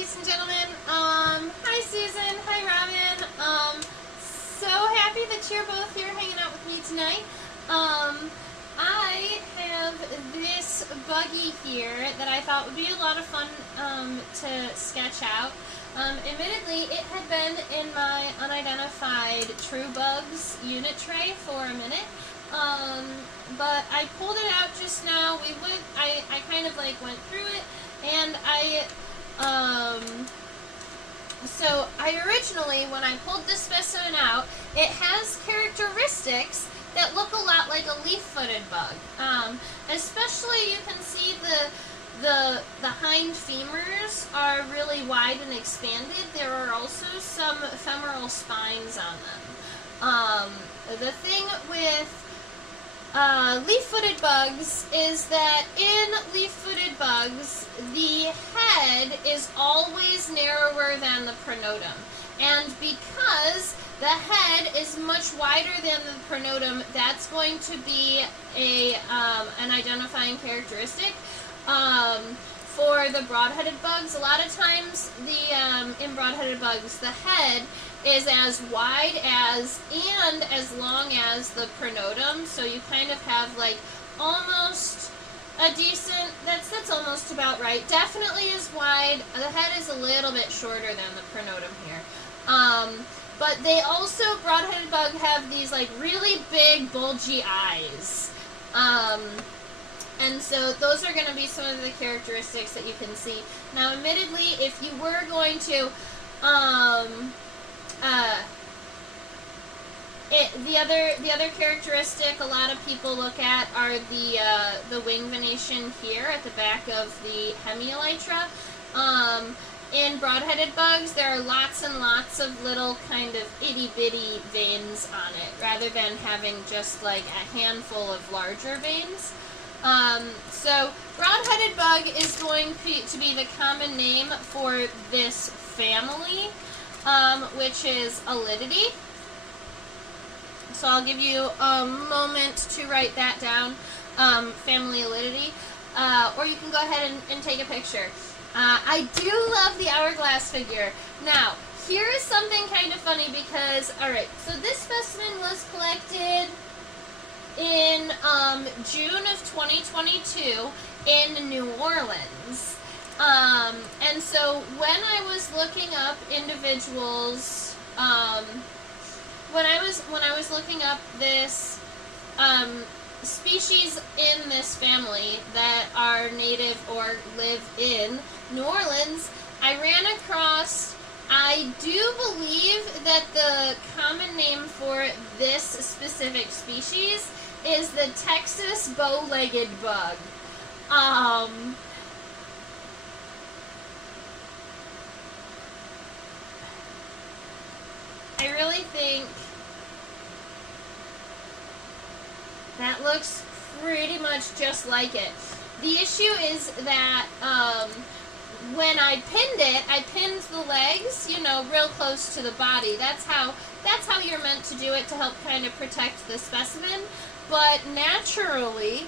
ladies and gentlemen. Hi Susan, hi Robin. So happy that you're both here hanging out with me tonight. I have this buggy here that I thought would be a lot of fun to sketch out. Admittedly, it had been in my unidentified true bugs unit tray for a minute. But I pulled it out just now. I kind of like went through it, and so I originally, when I pulled this specimen out, it has characteristics that look a lot like a leaf-footed bug. Especially, you can see the hind femurs are really wide and expanded. There are also some femoral spines on them. The thing with leaf-footed bugs is that in leaf-footed bugs, the head is always narrower than the pronotum. And because the head is much wider than the pronotum, that's going to be an identifying characteristic. For the broad-headed bugs, a lot of times in broad-headed bugs, the head is as wide as and as long as the pronotum, so you kind of have like almost a decent, that's almost about right. Definitely as wide. The head is a little bit shorter than the pronotum here. But they also, broad-headed bug, have these like really big bulgy eyes. And so those are going to be some of the characteristics that you can see. Now, admittedly, if you were going to, the other characteristic a lot of people look at are the wing venation here at the back of the hemielytra. In broad-headed bugs, there are lots and lots of little kind of itty-bitty veins on it, rather than having just like a handful of larger veins. So broad-headed bug is going to be the common name for this family, which is Alydidae. So I'll give you a moment to write that down, family Alydidae, or you can go ahead and take a picture. I do love the hourglass figure. Now, here is something kind of funny because, alright, so this specimen was collected in June of 2022 in New Orleans. And so when I was looking up individuals, when I was looking up this species in this family that are native or live in New Orleans, I ran across, I do believe that the common name for this specific species is the Texas bow-legged bug. I really think that looks pretty much just like it. The issue is that when I pinned it, I pinned the legs, you know, real close to the body. That's how you're meant to do it to help kind of protect the specimen. But naturally,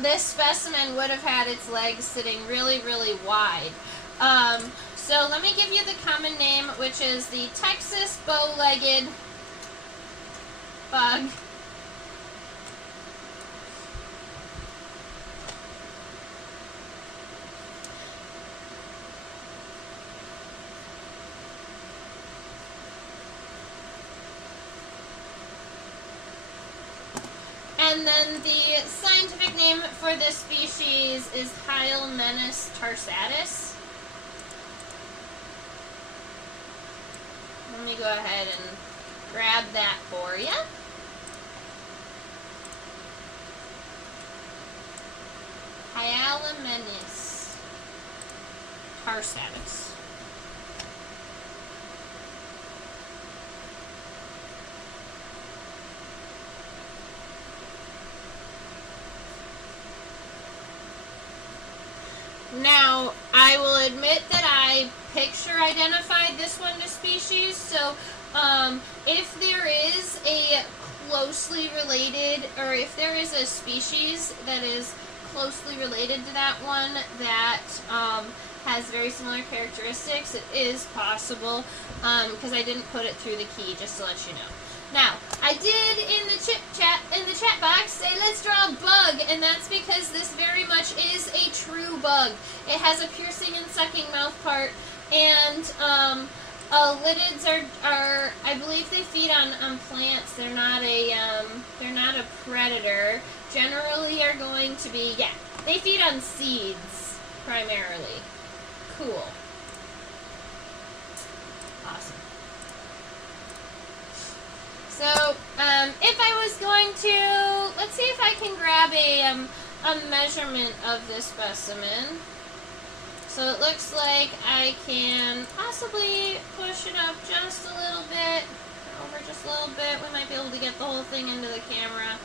this specimen would have had its legs sitting really, really wide. So let me give you the common name, which is the Texas bow-legged bug. And then the scientific name for this species is Hylomenis tarsatus. Let me go ahead and grab that for you. Hylomenis tarsatus. Now, I will admit that I picture identified this one to species, so if there is a closely related, or if there is a species that is closely related to that one that has very similar characteristics. It is possible, because I didn't put it through the key, just to let you know. Now, I did in the chat box say let's draw a bug, and that's because this very much is a true bug. It has a piercing and sucking mouth part, and Alydidae are I believe they feed on plants. They're not a predator. Generally are going to be, yeah, they feed on seeds primarily. Cool. Awesome. So, if I was going to, let's see if I can grab a measurement of this specimen. So it looks like I can possibly push it up just a little bit, over just a little bit. We might be able to get the whole thing into the camera.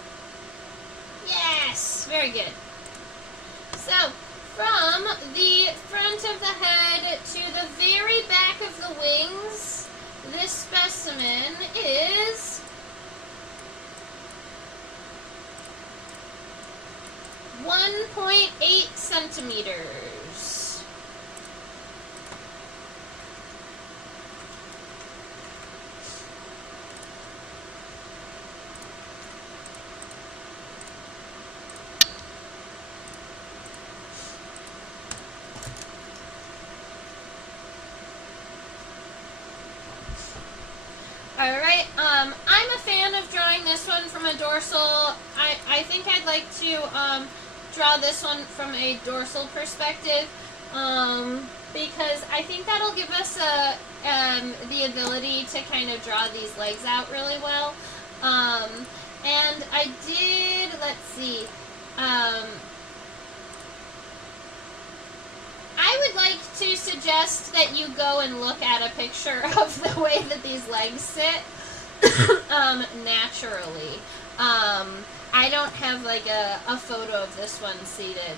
Yes! Very good. So, from the front of the head to the very back of the wings, this specimen is 1.8 centimeters. Alright, I'm a fan of drawing this one from a dorsal. I think I'd like to draw this one from a dorsal perspective, because I think that'll give us the ability to kind of draw these legs out really well. And I did, let's see, I would like to suggest that you go and look at a picture of the way that these legs sit naturally. I don't have like a photo of this one seated,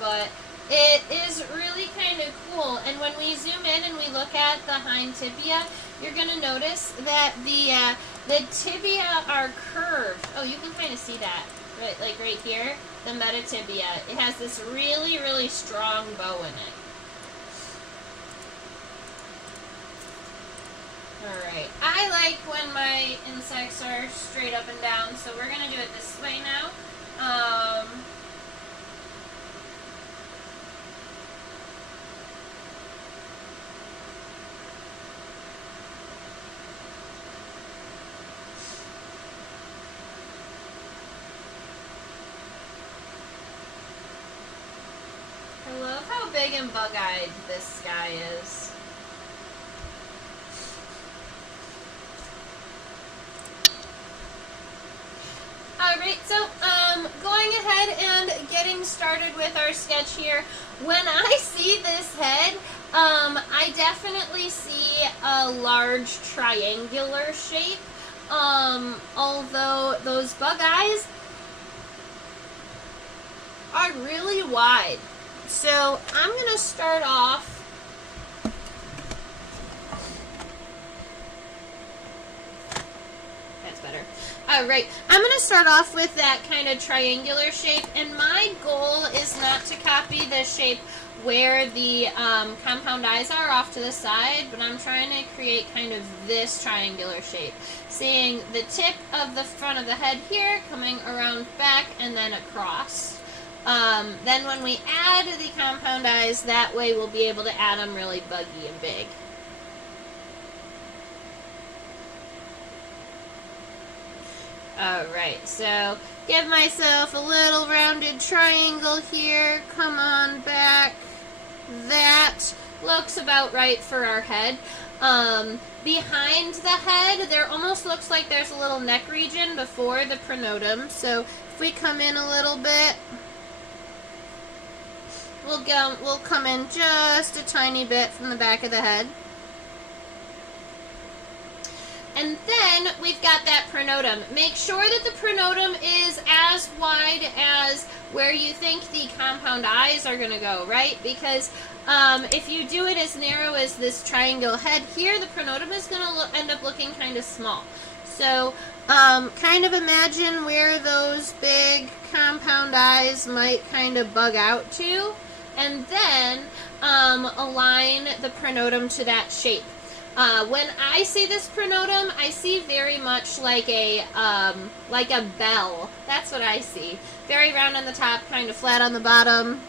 but it is really kind of cool. And when we zoom in and we look at the hind tibia, you're going to notice that the tibia are curved. Oh, you can kind of see that, right? Like right here. The metatibia. It has this really, really strong bow in it. Alright. I like when my insects are straight up and down, so we're going to do it this way now. I love how big and bug-eyed this guy is. Alright, so going ahead and getting started with our sketch here. When I see this head, I definitely see a large triangular shape, although those bug eyes are really wide. So I'm going to start off that's better. Alright, I'm going to start off with that kind of triangular shape, and my goal is not to copy the shape where the compound eyes are off to the side, but I'm trying to create kind of this triangular shape. Seeing the tip of the front of the head here, coming around back, and then across. Then when we add the compound eyes, that way we'll be able to add them really buggy and big. Alright, so give myself a little rounded triangle here, come on back. That looks about right for our head. Behind the head, there almost looks like there's a little neck region before the pronotum, so if we come in a little bit, we'll come in just a tiny bit from the back of the head. And then we've got that pronotum. Make sure that the pronotum is as wide as where you think the compound eyes are going to go, right? Because if you do it as narrow as this triangle head here, the pronotum is going to end up looking kind of small. So kind of imagine where those big compound eyes might kind of bug out to, and then align the pronotum to that shape. When I see this pronotum, I see very much like a bell. That's what I see. Very round on the top, kind of flat on the bottom.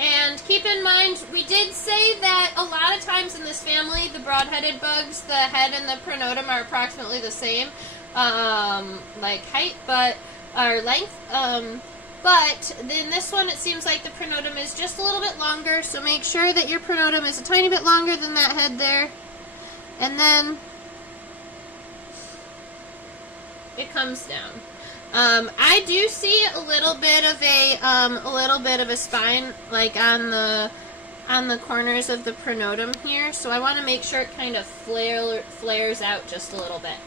And keep in mind, we did say that a lot of times in this family, the broad-headed bugs, the head and the pronotum are approximately the same, like height, or length. But in this one, it seems like the pronotum is just a little bit longer, so make sure that your pronotum is a tiny bit longer than that head there. And then it comes down. I do see a little bit of a spine, like on the corners of the pronotum here. So I want to make sure it kind of flares out just a little bit.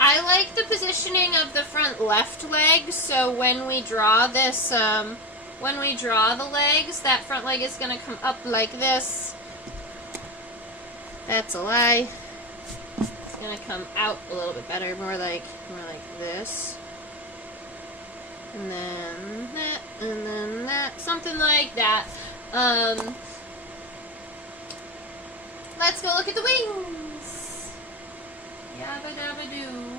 I like the positioning of the front left leg. So when we draw this, when we draw the legs, that front leg is going to come up like this. That's a lie. Gonna come out a little bit better, more like this, and then that, and then that, something like that. Let's go look at the wings. Yabba dabba doo.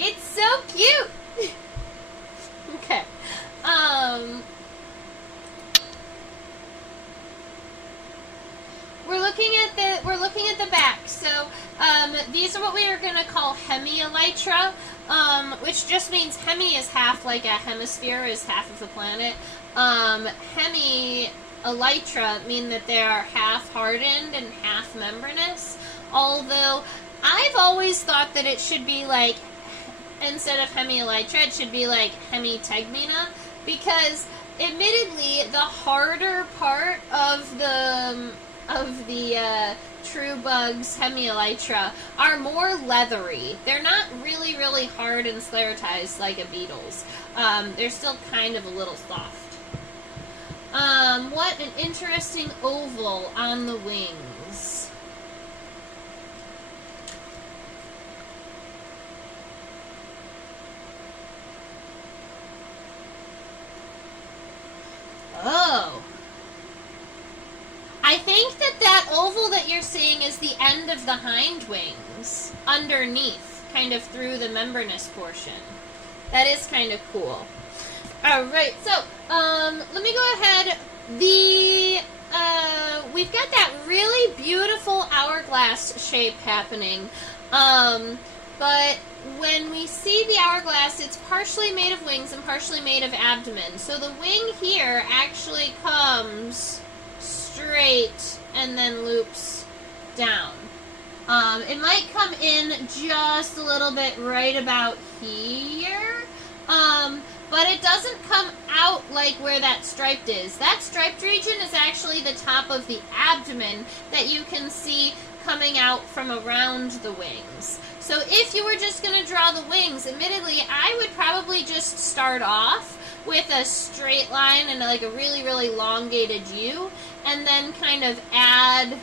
It's so cute. Okay. We're looking at the back. So these are what we are going to call hemielytra, which just means hemi is half, like a hemisphere is half of the planet. Hemielytra mean that they are half hardened and half membranous. Although I've always thought that it should be like, instead of hemielytra, it should be like hemitegmina, because admittedly the harder part of the true bugs hemielytra are more leathery. They're not really hard and sclerotized like a beetle's. They're still kind of a little soft. What an interesting oval on the wings. Oh. I think that oval that you're seeing is the end of the hind wings, underneath, kind of through the membranous portion. That is kind of cool. Alright, so, let me go ahead. We've got that really beautiful hourglass shape happening, but when we see the hourglass, it's partially made of wings and partially made of abdomen. So the wing here actually comes straight and then loops down. It might come in just a little bit right about here, but it doesn't come out like where that striped is. That striped region is actually the top of the abdomen that you can see coming out from around the wings. So if you were just going to draw the wings, admittedly, I would probably just start off with a straight line and like a really elongated U, and then kind of add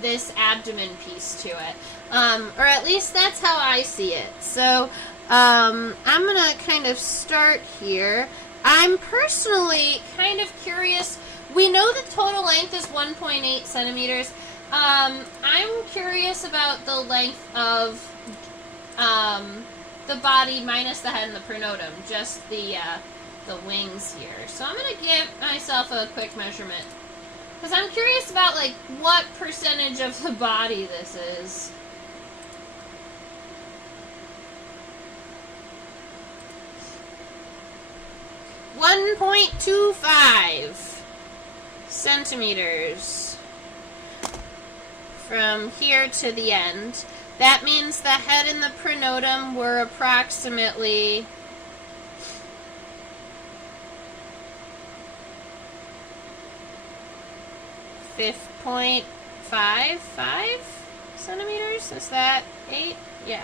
this abdomen piece to it. Or at least that's how I see it. So I'm going to kind of start here. I'm personally kind of curious. We know the total length is 1.8 centimeters. I'm curious about the length of the body minus the head and the pronotum, just the wings here. So I'm going to give myself a quick measurement, because I'm curious about like what percentage of the body this is. .25 centimeters from here to the end. That means the head and the pronotum were approximately 5.55 centimeters. Is that 8? Yeah.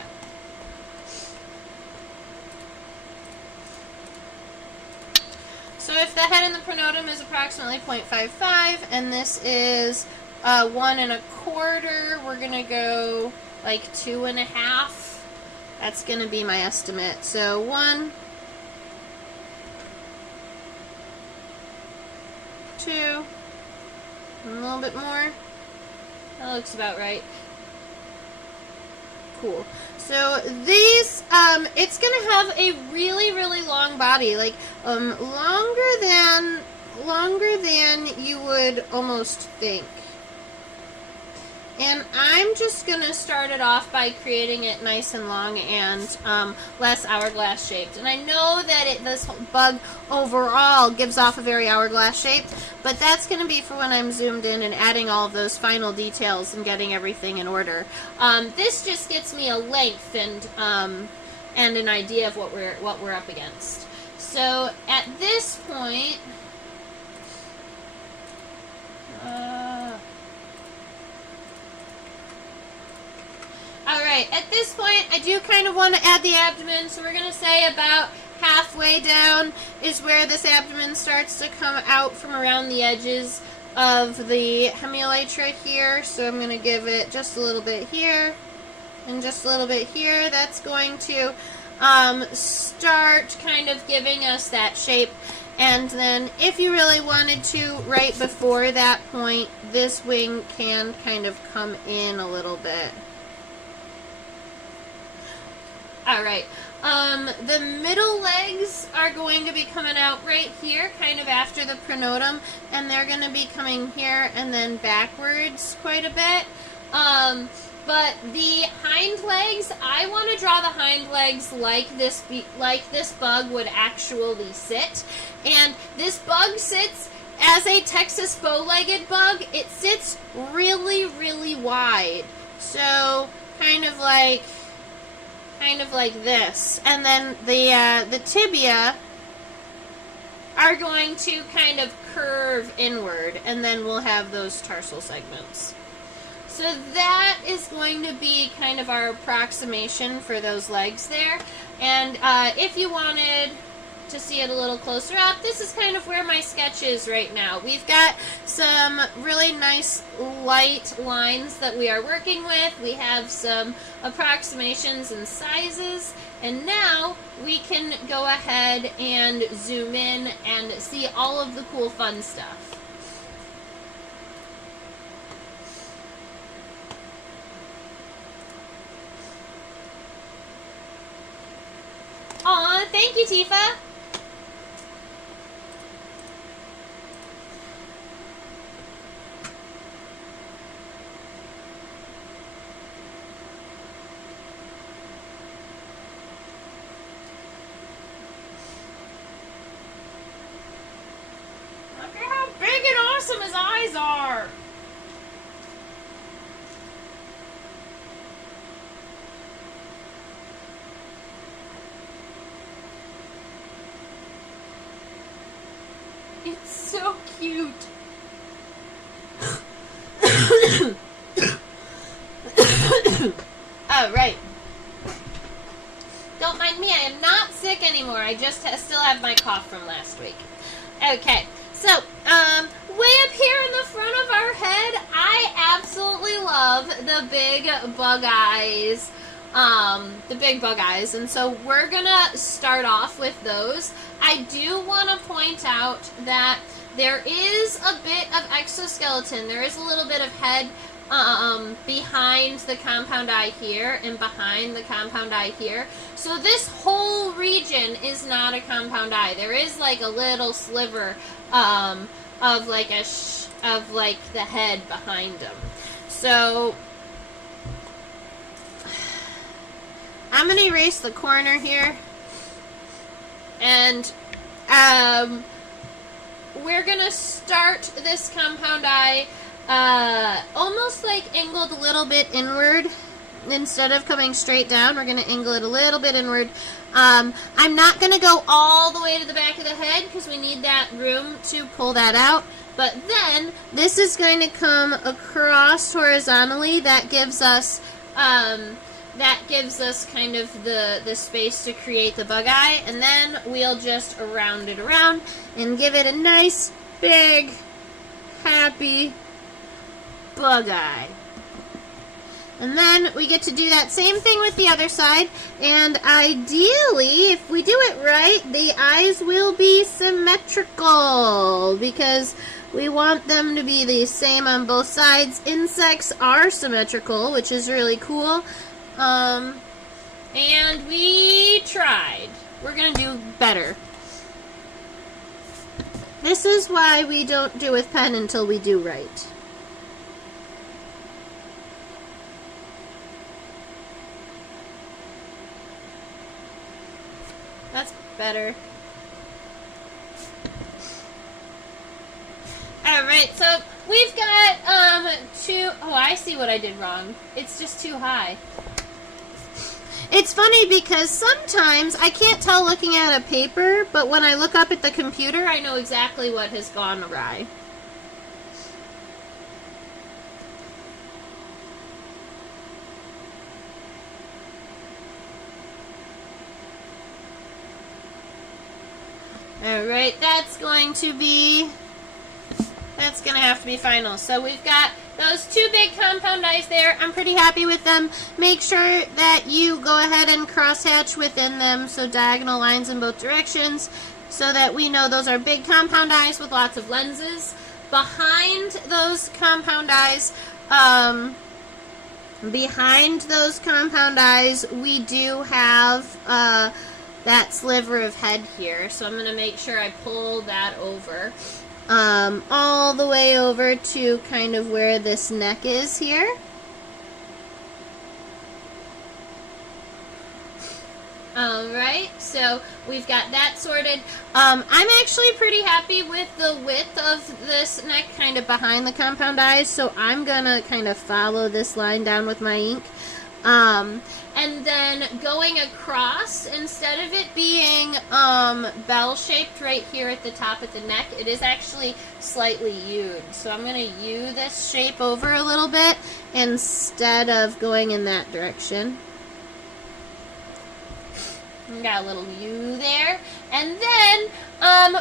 So if the head and the pronotum is approximately 0.55, and this is 1 1/4, we're going to go like 2 1/2. That's going to be my estimate. So 1, 2, a little bit more. That looks about right. Cool. So these, it's going to have a really, really long body, like longer than you would almost think. And I'm just going to start it off by creating it nice and long and less hourglass shaped. And I know that this bug overall gives off a very hourglass shape, but that's going to be for when I'm zoomed in and adding all of those final details and getting everything in order. This just gets me a length and an idea of what we're up against. So at this point, alright, at this point I do kind of want to add the abdomen, so we're going to say about halfway down is where this abdomen starts to come out from around the edges of the hemielytra here. So I'm going to give it just a little bit here and just a little bit here. That's going to start kind of giving us that shape. And then if you really wanted to, right before that point, this wing can kind of come in a little bit. Alright, the middle legs are going to be coming out right here, kind of after the pronotum, and they're going to be coming here and then backwards quite a bit. But the hind legs, I want to draw the hind legs like this bug would actually sit. And this bug sits as a Texas bow-legged bug. It sits really, really wide. So kind of like this. And then the tibia are going to kind of curve inward, and then we'll have those tarsal segments. So that is going to be kind of our approximation for those legs there. And if you wanted to see it a little closer up, this is kind of where my sketch is right now. We've got some really nice light lines that we are working with. We have some approximations and sizes, and now we can go ahead and zoom in and see all of the cool fun stuff. Aw, thank you, Tifa. Look at how big and awesome his eyes are. It's so cute. Oh, right. Don't mind me, I am not sick anymore. I just still have my cough from last week. Okay, so, way up here in the front of our head, I absolutely love the big bug eyes. And so we're gonna start off with those. I do want to point out that there is a bit of exoskeleton. There is a little bit of head behind the compound eye here and behind the compound eye here. So this whole region is not a compound eye. There is like a little sliver of like the head behind them. So I'm going to erase the corner here, and we're going to start this compound eye almost like angled a little bit inward, instead of coming straight down, we're going to angle it a little bit inward. I'm not going to go all the way to the back of the head because we need that room to pull that out. But then this is going to come across horizontally. That gives us kind of the space to create the bug eye. And then we'll just round it around and give it a nice, big, happy bug eye. And then we get to do that same thing with the other side, and ideally, if we do it right, the eyes will be symmetrical, because we want them to be the same on both sides. Insects are symmetrical, which is really cool, and we tried. We're going to do better. This is why we don't do with pen until we do right. That's better. Alright, so we've got two... Oh, I see what I did wrong. It's just too high. It's funny because sometimes I can't tell looking at a paper, but when I look up at the computer, I know exactly what has gone awry. Alright, that's going to have to be final. So we've got those two big compound eyes there. I'm pretty happy with them. Make sure that you go ahead and crosshatch within them, so diagonal lines in both directions, so that we know those are big compound eyes with lots of lenses. Behind those compound eyes, we do have that sliver of head here, so I'm going to make sure I pull that over all the way over to kind of where this neck is here. Alright, so we've got that sorted. I'm actually pretty happy with the width of this neck kind of behind the compound eyes, so I'm going to kind of follow this line down with my ink. And then going across, instead of it being bell-shaped right here at the top of the neck, it is actually slightly U-ed. So I'm going to U this shape over a little bit instead of going in that direction. We got a little U there. And then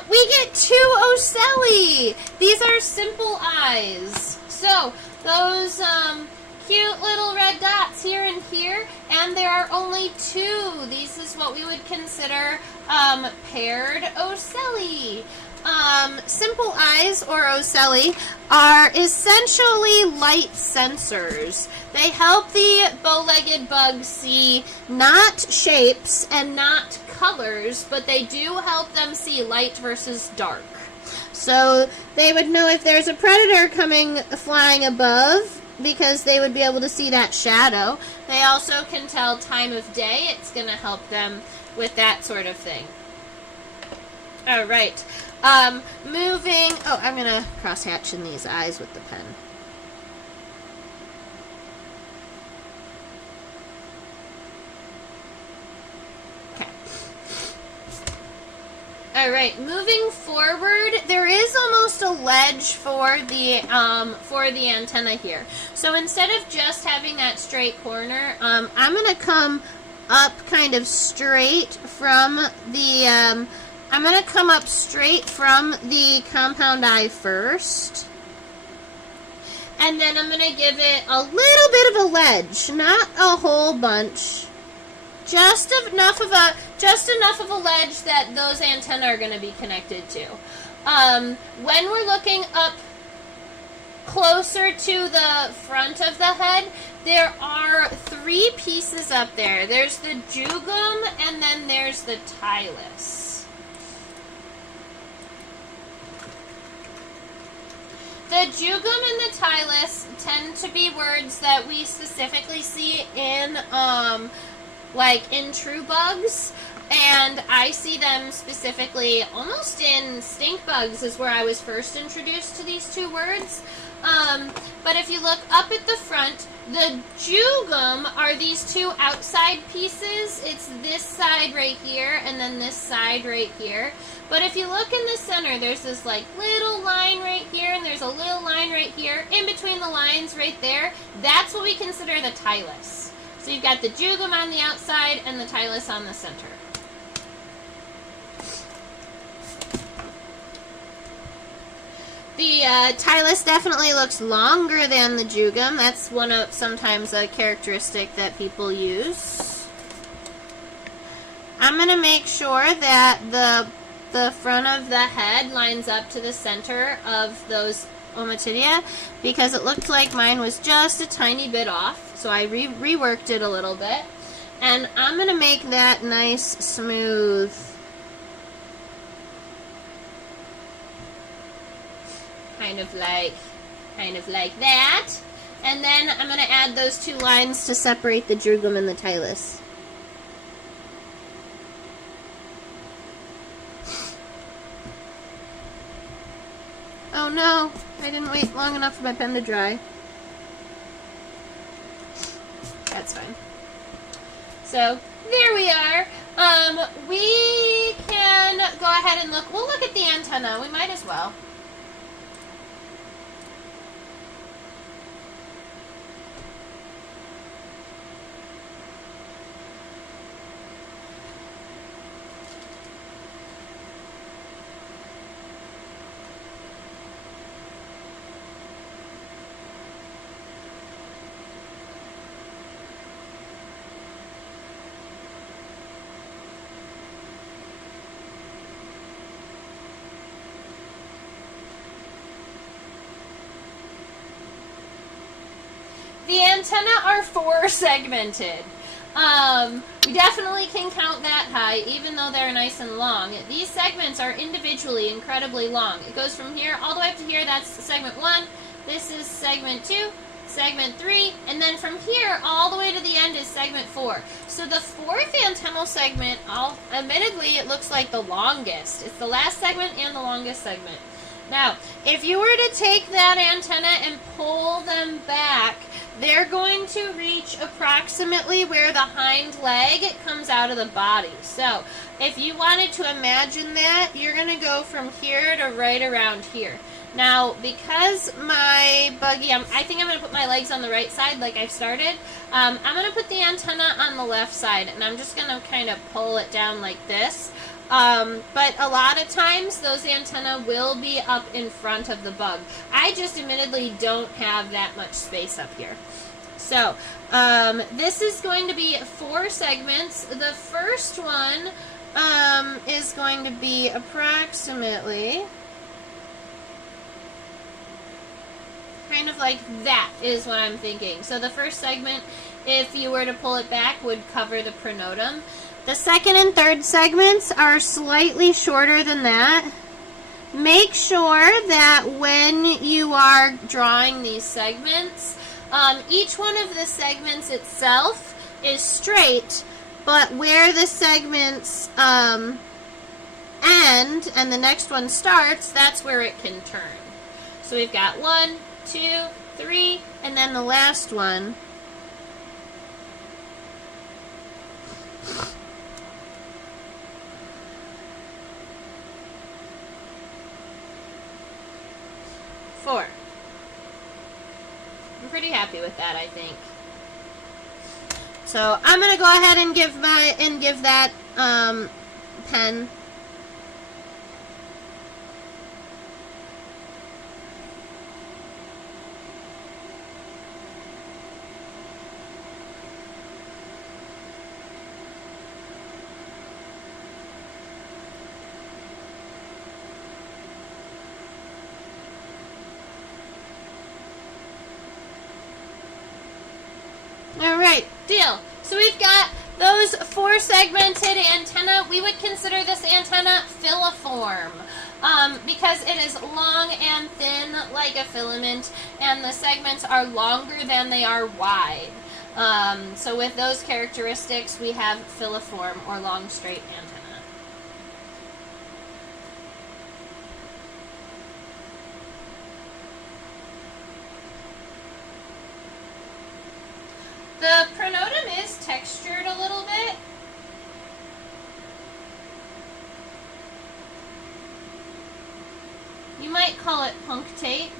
we get two ocelli. These are simple eyes. So those cute little red dots here and here, and there are only two. This is what we would consider paired ocelli. Simple eyes, or ocelli, are essentially light sensors. They help the bow-legged bug see not shapes and not colors, but they do help them see light versus dark. So they would know if there's a predator flying above, because they would be able to see that shadow. They also can tell time of day. It's going to help them with that sort of thing. Alright. Moving... Oh, I'm going to cross-hatch in these eyes with the pen. Okay. Alright, moving forward, there is almost a ledge for the antenna here. So instead of just having that straight corner, I'm going to come up kind of straight from the, compound eye first. And then I'm going to give it a little bit of a ledge, not a whole bunch. Just enough of a ledge that those antennae are going to be connected to. When we're looking up closer to the front of the head, there are three pieces up there. There's the jugum, and then there's the tilus. The jugum and the tilus tend to be words that we specifically see in true bugs. And I see them specifically almost in stink bugs is where I was first introduced to these two words. But if you look up at the front, the jugum are these two outside pieces. It's this side right here and then this side right here. But if you look in the center, there's this like little line right here and there's a little line right here. In between the lines right there, that's what we consider the thylus. So you've got the jugum on the outside and the thylus on the center. The thylus definitely looks longer than the jugum. That's sometimes a characteristic that people use. I'm going to make sure that the front of the head lines up to the center of those Ommatidia because it looked like mine was just a tiny bit off. So I reworked it a little bit. And I'm going to make that nice, smooth. Kind of like that. And then I'm going to add those two lines to separate the jugum and the thylus. Oh no, I didn't wait long enough for my pen to dry. That's fine. So, there we are. We can go ahead and look. We'll look at the antenna. We might as well. The antennae are 4 segmented. We definitely can count that high, even though they're nice and long. These segments are individually incredibly long. It goes from here all the way up to here. That's segment 1. This is segment 2, segment 3, and then from here all the way to the end is segment 4. So the 4th antennal segment, admittedly, it looks like the longest. It's the last segment and the longest segment. Now, if you were to take that antenna and pull them back, they're going to reach approximately where the hind leg comes out of the body. So, if you wanted to imagine that, you're going to go from here to right around here. Now, because my buggy, I think I'm going to put my legs on the right side like I started. I'm going to put the antenna on the left side, and I'm just going to kind of pull it down like this. But a lot of times those antennae will be up in front of the bug. I just admittedly don't have that much space up here. So, this is going to be 4 segments. The first one is going to be approximately kind of like that is what I'm thinking. So the first segment, if you were to pull it back, would cover the pronotum. The second and third segments are slightly shorter than that. Make sure that when you are drawing these segments, each one of the segments itself is straight, but where the segments end and the next one starts, that's where it can turn. So we've got 1, 2, 3, and then the last one. Four. I'm pretty happy with that, I think. So I'm gonna go ahead and give that pen. Alright, deal. So we've got those 4 segmented antennae. We would consider this antenna filiform because it is long and thin like a filament, and the segments are longer than they are wide. So with those characteristics, we have filiform or long straight antenna. The pronotum is textured a little bit. You might call it punctate.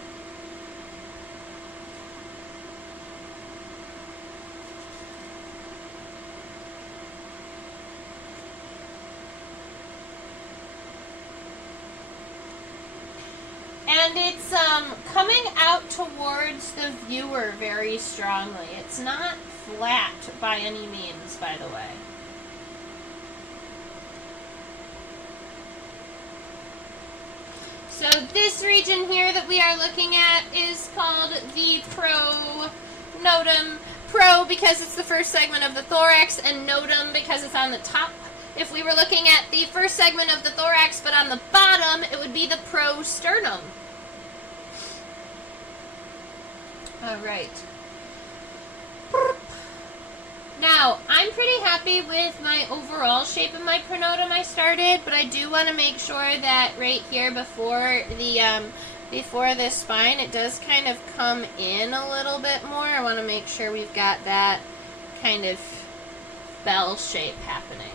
And it's coming out towards the viewer very strongly. It's not flat by any means, by the way. So this region here that we are looking at is called the pronotum. Pro because it's the first segment of the thorax, and notum because it's on the top. If we were looking at the first segment of the thorax but on the bottom, it would be the prosternum. All right. Now, I'm pretty happy with my overall shape of my pronotum I started, but I do want to make sure that right here before this spine, it does kind of come in a little bit more. I want to make sure we've got that kind of bell shape happening.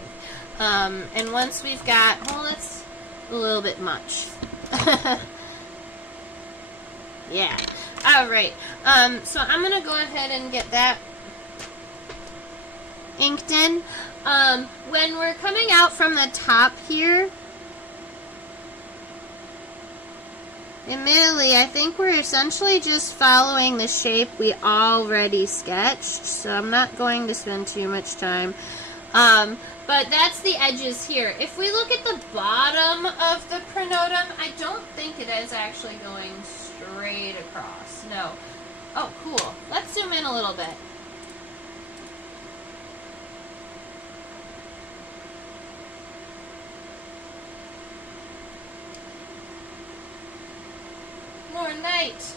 And once we've got, oh, that's a little bit much. Yeah. All right. So I'm going to go ahead and get that inked in. When we're coming out from the top here, admittedly, I think we're essentially just following the shape we already sketched, so I'm not going to spend too much time. But that's the edges here. If we look at the bottom of the pronotum, I don't think it is actually going straight across. No. Oh, cool. Let's zoom in a little bit. More light.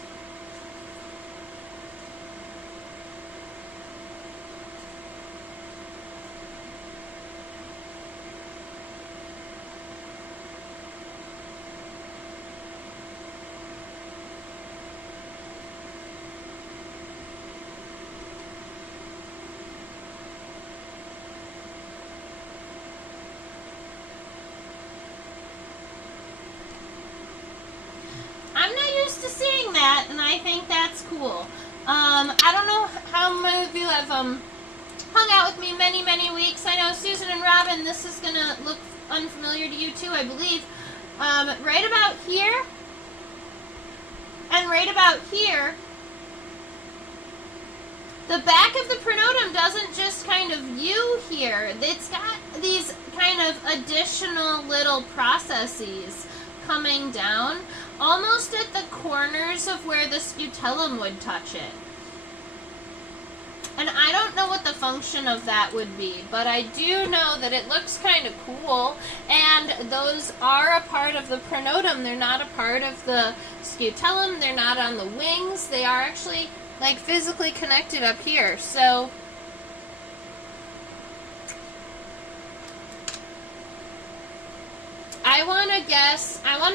And I think that's cool. I don't know how many of you have hung out with me many weeks. I know Susan and Robin, this is going to look unfamiliar to you too, I believe. Right about here and right about here, the back of the pronotum doesn't just kind of view here. It's got these kind of additional little processes coming down, almost at the corners of where the scutellum would touch it. And I don't know what the function of that would be, but I do know that it looks kind of cool, and those are a part of the pronotum. They're not a part of the scutellum, they're not on the wings, they are actually like physically connected up here. So I want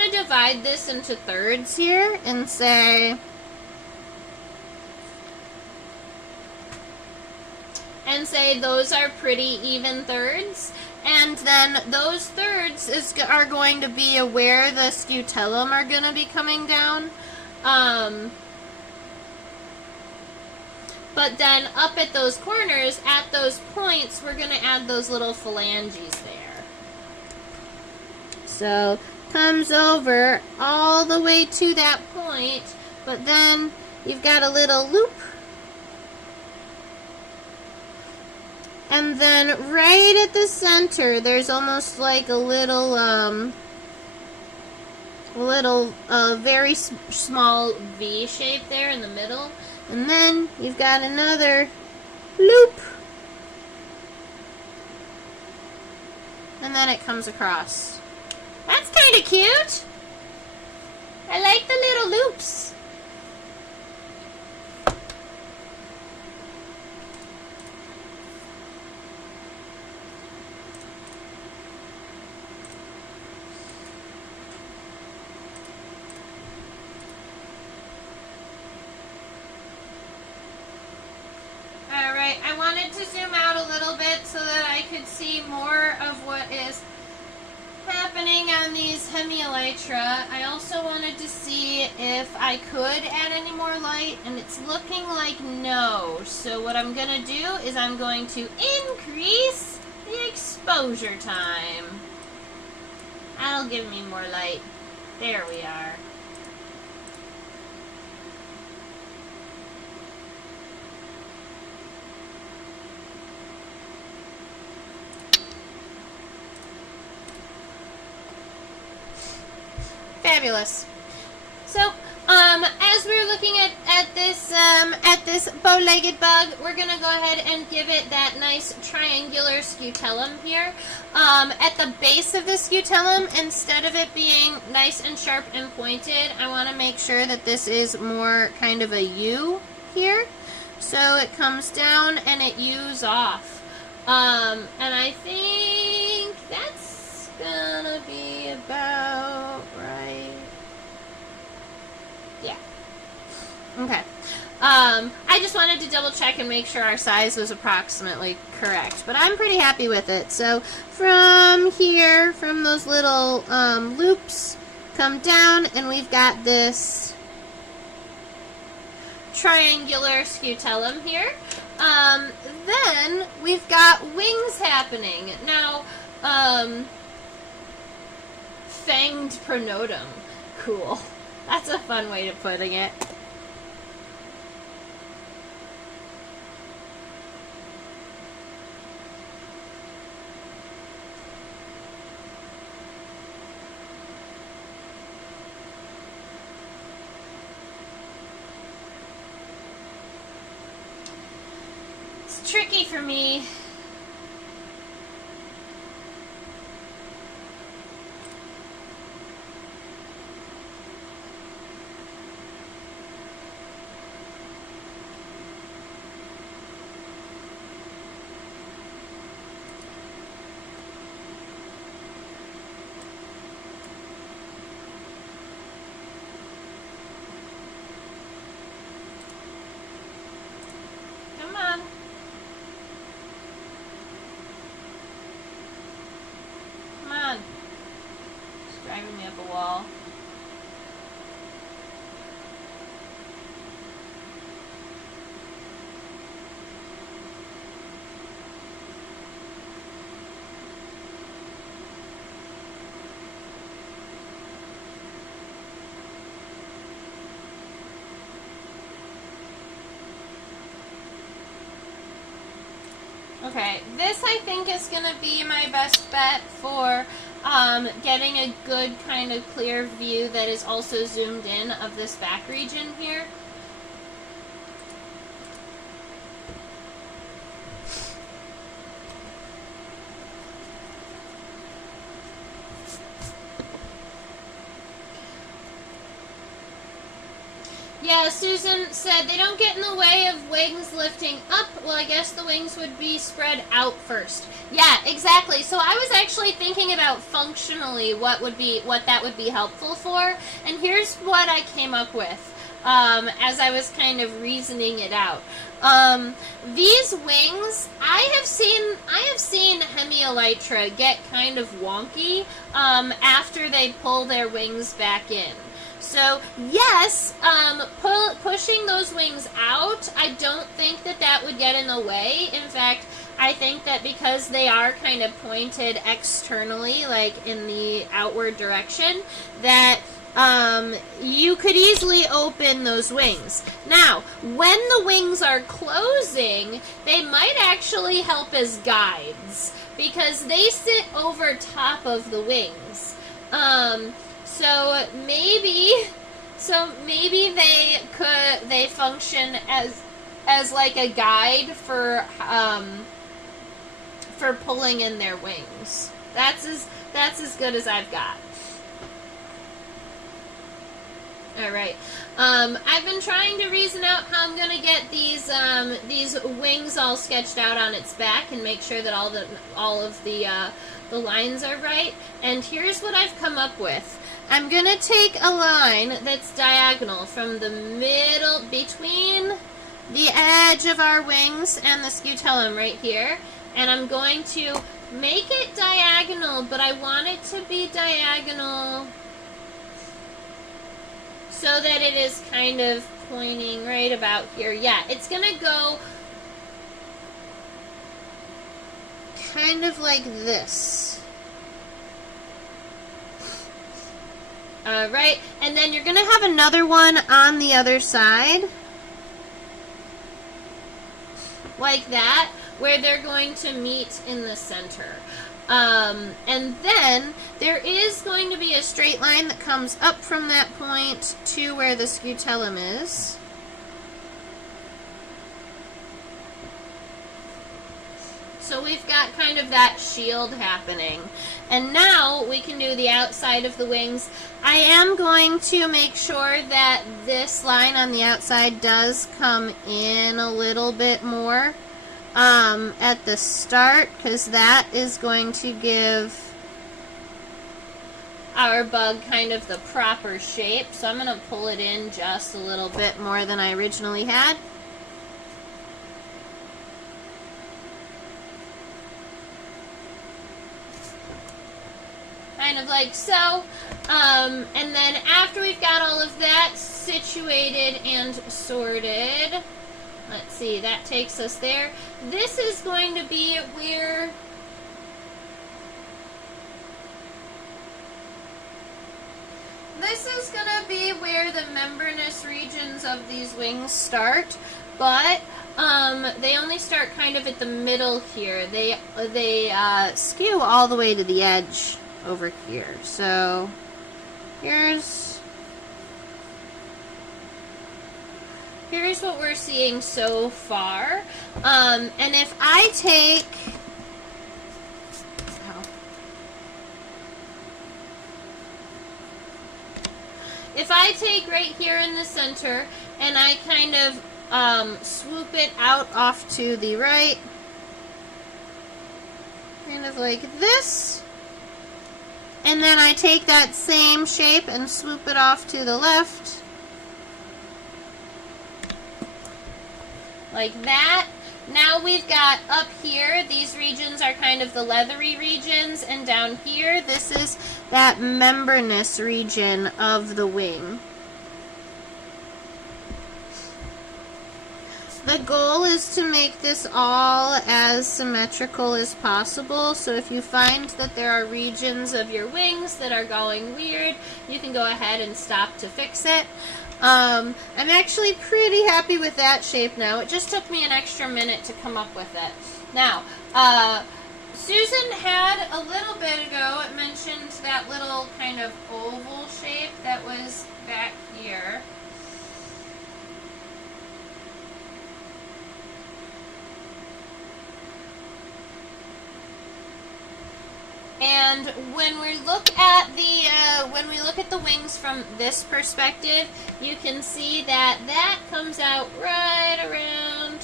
to divide this into thirds here and say those are pretty even thirds, and then those thirds are going to be where the scutellum are going to be coming down. But then up at those corners, at those points, we're going to add those little phalanges there. So comes over all the way to that point, but then you've got a little loop. And then right at the center, there's almost like a little, very small V shape there in the middle. And then you've got another loop. And then it comes across. That's kind of cute. I like the little loops. to zoom out a little bit so that I could see more of what is happening on these hemielytra. I also wanted to see if I could add any more light, and it's looking like no. So what I'm going to do is I'm going to increase the exposure time. That'll give me more light. There we are. Fabulous. So, as we're looking at this bow-legged bug, we're gonna go ahead and give it that nice triangular scutellum here. At the base of the scutellum, instead of it being nice and sharp and pointed, I want to make sure that this is more kind of a U here. So it comes down and it U's off. And I think that's gonna be about right. Yeah. Okay. I just wanted to double check and make sure our size was approximately correct, but I'm pretty happy with it. So from here, from those little loops, come down, and we've got this triangular scutellum here. Then we've got wings happening. Now, fanged pronotum. Cool. That's a fun way of putting it. It's tricky for me. Come on. Come on. It's driving me up a wall. Okay, this I think is going to be my best bet for getting a good kind of clear view that is also zoomed in of this back region here. Yeah, Susan said they don't get in the way of wings lifting up. Well, I guess the wings would be spread out first. Yeah, exactly. So I was actually thinking about functionally what that would be helpful for, and here's what I came up with as I was kind of reasoning it out. These wings, I have seen hemielytra get kind of wonky after they pull their wings back in. So, yes, pushing those wings out, I don't think that would get in the way. In fact, I think that because they are kind of pointed externally, like in the outward direction, that you could easily open those wings. Now, when the wings are closing, they might actually help as guides, because they sit over top of the wings. So maybe they function as like a guide for pulling in their wings. That's as good as I've got. All right. I've been trying to reason out how I'm gonna get these wings all sketched out on its back and make sure that all of the lines are right. And here's what I've come up with. I'm going to take a line that's diagonal from the middle, between the edge of our wings and the scutellum right here, and I'm going to make it diagonal, but I want it to be diagonal so that it is kind of pointing right about here. Yeah, it's going to go kind of like this. Alright, and then you're going to have another one on the other side, like that, where they're going to meet in the center. And then there is going to be a straight line that comes up from that point to where the scutellum is. So we've got kind of that shield happening. And now we can do the outside of the wings. I am going to make sure that this line on the outside does come in a little bit more at the start, because that is going to give our bug kind of the proper shape. So I'm going to pull it in just a little bit more than I originally had. Kind of like so. And then after we've got all of that situated and sorted, let's see, that takes us there. This is going to be where the membranous regions of these wings start, but they only start kind of at the middle here. They skew all the way to the edge over here. So here's what we're seeing so far. And if I take right here in the center and I kind of swoop it out off to the right, kind of like this, and then I take that same shape and swoop it off to the left, like that. Now we've got up here, these regions are kind of the leathery regions, and down here, this is that membranous region of the wing. The goal is to make this all as symmetrical as possible, so if you find that there are regions of your wings that are going weird, you can go ahead and stop to fix it. I'm actually pretty happy with that shape now. It just took me an extra minute to come up with it. Now, Susan had a little bit ago, it mentioned that little kind of oval shape that was back here. And when we look at the wings from this perspective, you can see that that comes out right around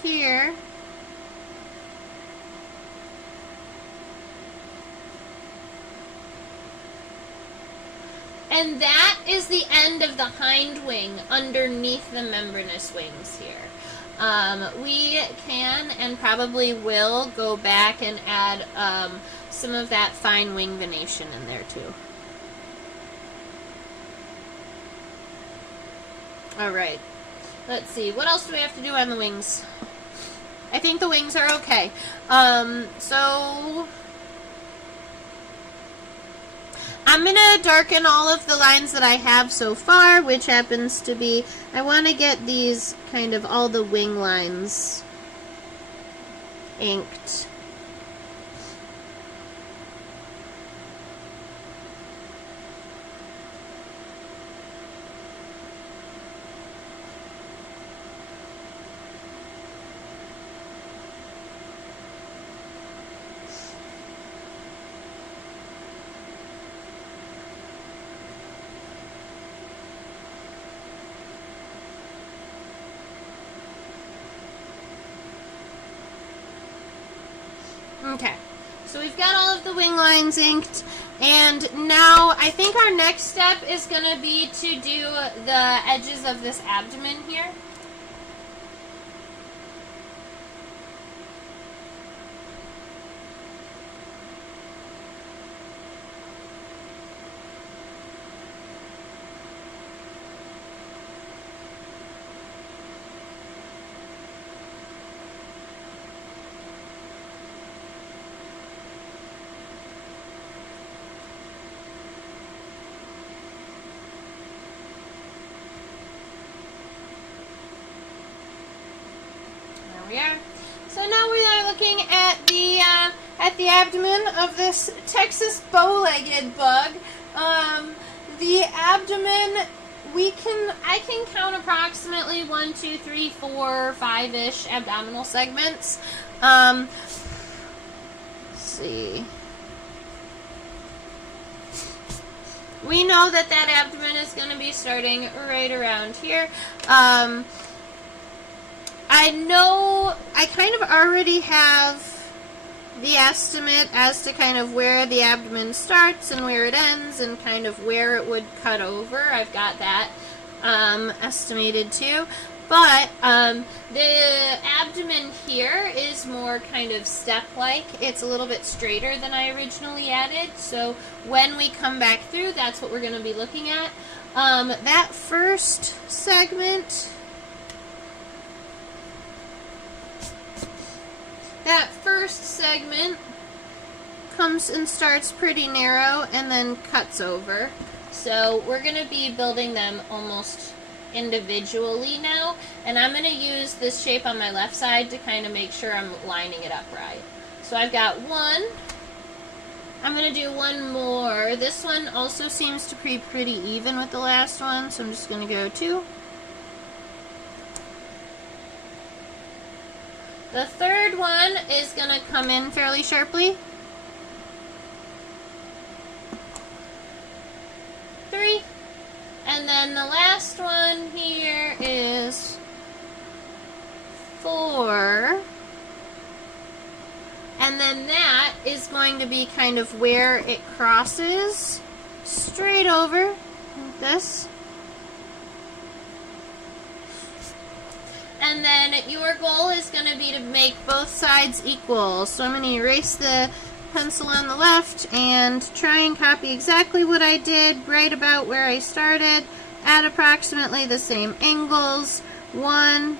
here. And that is the end of the hind wing underneath the membranous wings here. We can and probably will go back and add some of that fine wing venation in there too. Alright, let's see, what else do we have to do on the wings? I think the wings are okay. So I'm going to darken all of the lines that I have so far, which happens to be, I want to get these kind of all the wing lines inked. Okay, so we've got all of the wing lines inked, and now I think our next step is going to be to do the edges of this abdomen here. we are. So now we are looking at the abdomen of this Texas bow-legged bug. The abdomen, I can count approximately 1, 2, 3, 4, 5-ish abdominal segments. Let's see. We know that abdomen is going to be starting right around here. I know I kind of already have the estimate as to kind of where the abdomen starts and where it ends and kind of where it would cut over. I've got that estimated too. But the abdomen here is more kind of step-like. It's a little bit straighter than I originally added. So when we come back through, that's what we're going to be looking at. That first segment... That first segment comes and starts pretty narrow and then cuts over. So we're going to be building them almost individually now. And I'm going to use this shape on my left side to kind of make sure I'm lining it up right. So I've got one. I'm going to do one more. This one also seems to be pretty even with the last one. So I'm just going to go 2. The third one is going to come in fairly sharply. 3. And then the last one here is 4. And then that is going to be kind of where it crosses straight over like this. And then your goal is going to be to make both sides equal. So I'm going to erase the pencil on the left and try and copy exactly what I did right about where I started at approximately the same angles. 1,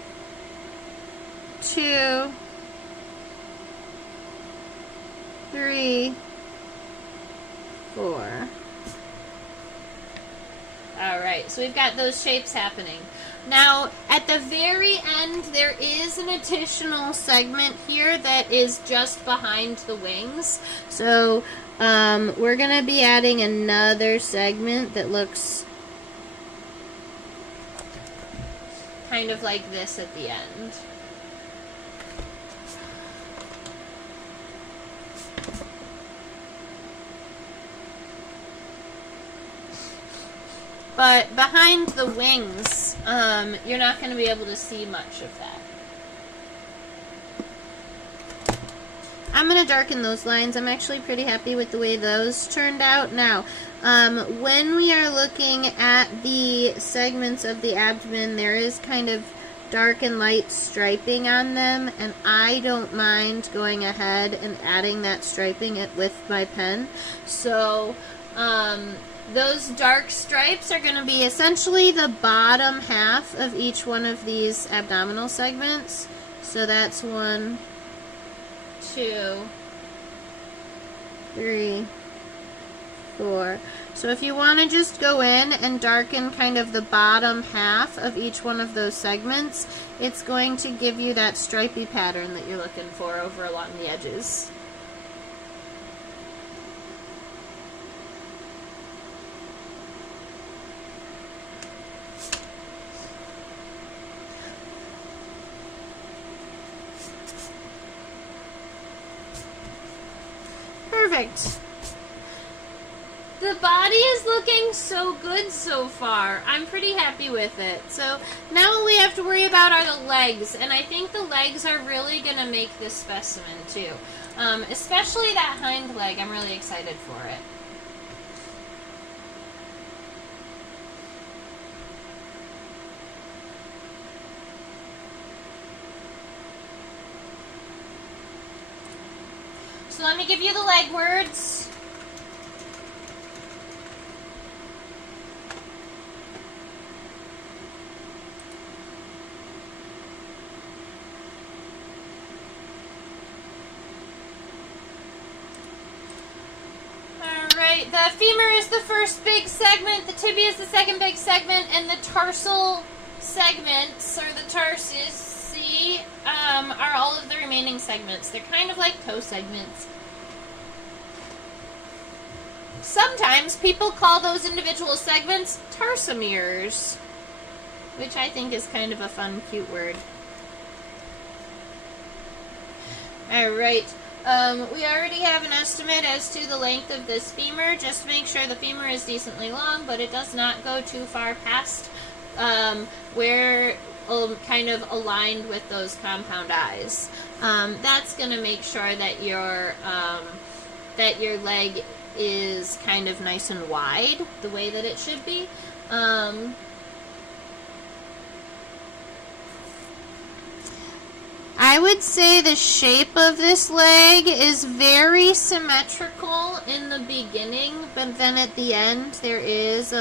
2, 3, 4. Alright, so we've got those shapes happening. Now, at the very end, there is an additional segment here that is just behind the wings. So, we're going to be adding another segment that looks kind of like this at the end. But behind the wings, you're not going to be able to see much of that. I'm going to darken those lines. I'm actually pretty happy with the way those turned out. Now, when we are looking at the segments of the abdomen, there is kind of dark and light striping on them, and I don't mind going ahead and adding that striping with my pen. So, those dark stripes are going to be essentially the bottom half of each one of these abdominal segments. So that's 1, 2, 3, 4. So if you want to just go in and darken kind of the bottom half of each one of those segments, it's going to give you that stripy pattern that you're looking for over along the edges. Perfect. The body is looking so good so far. I'm pretty happy with it. So now what we have to worry about are the legs, and I think the legs are really going to make this specimen too. Especially that hind leg. I'm really excited for it. So let me give you the leg words. Alright, the femur is the first big segment, the tibia is the second big segment, and the tarsal segments, or the tarsus, see are all of the remaining segments. They're kind of like toe segments. Sometimes people call those individual segments tarsomeres, which I think is kind of a fun, cute word. Alright, we already have an estimate as to the length of this femur. Just make sure the femur is decently long, but it does not go too far past where kind of aligned with those compound eyes. That's going to make sure that your leg is kind of nice and wide, the way that it should be. I would say the shape of this leg is very symmetrical in the beginning, but then at the end there is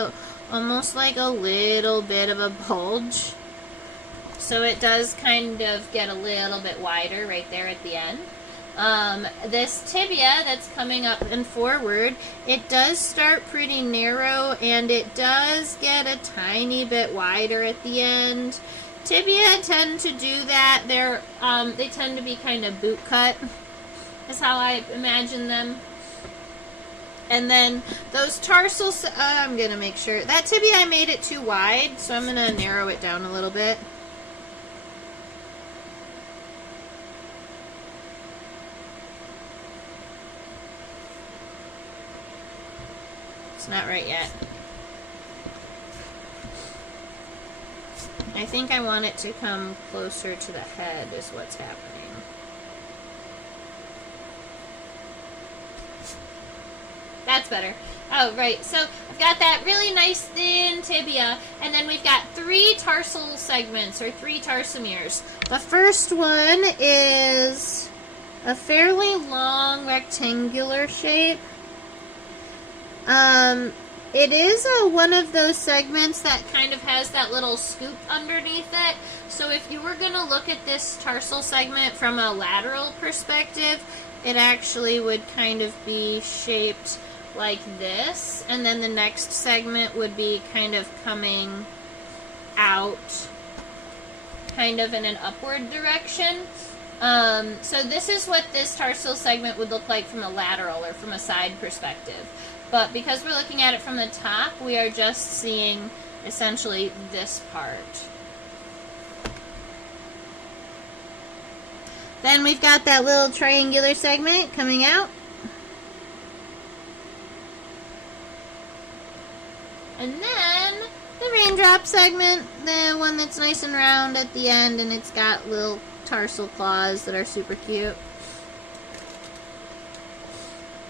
almost like a little bit of a bulge. So it does kind of get a little bit wider right there at the end. This tibia that's coming up and forward, it does start pretty narrow and it does get a tiny bit wider at the end. Tibia tend to do that. They tend to be kind of boot cut, is how I imagine them. And then those tarsal, I'm going to make sure, that tibia I made it too wide, so I'm going to narrow it down a little bit. It's not right yet. I think I want it to come closer to the head is what's happening. That's better. Oh, right. So I've got that really nice thin tibia, and then we've got 3 tarsal segments, or 3 tarsomeres. The first one is a fairly long rectangular shape. It is one of those segments that kind of has that little scoop underneath it. So if you were going to look at this tarsal segment from a lateral perspective, it actually would kind of be shaped like this. And then the next segment would be kind of coming out kind of in an upward direction. So this is what this tarsal segment would look like from a lateral or from a side perspective. But because we're looking at it from the top, we are just seeing essentially this part. Then we've got that little triangular segment coming out. And then the raindrop segment, the one that's nice and round at the end, and it's got little tarsal claws that are super cute.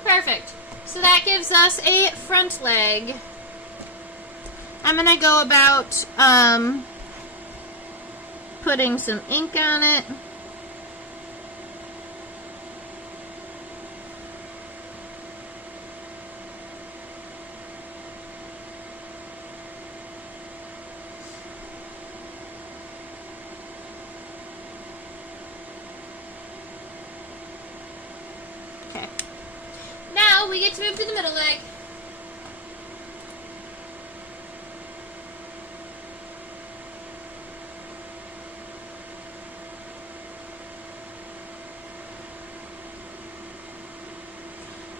Perfect. So that gives us a front leg. I'm going to go about putting some ink on it. Okay. Now we get to move to the middle leg.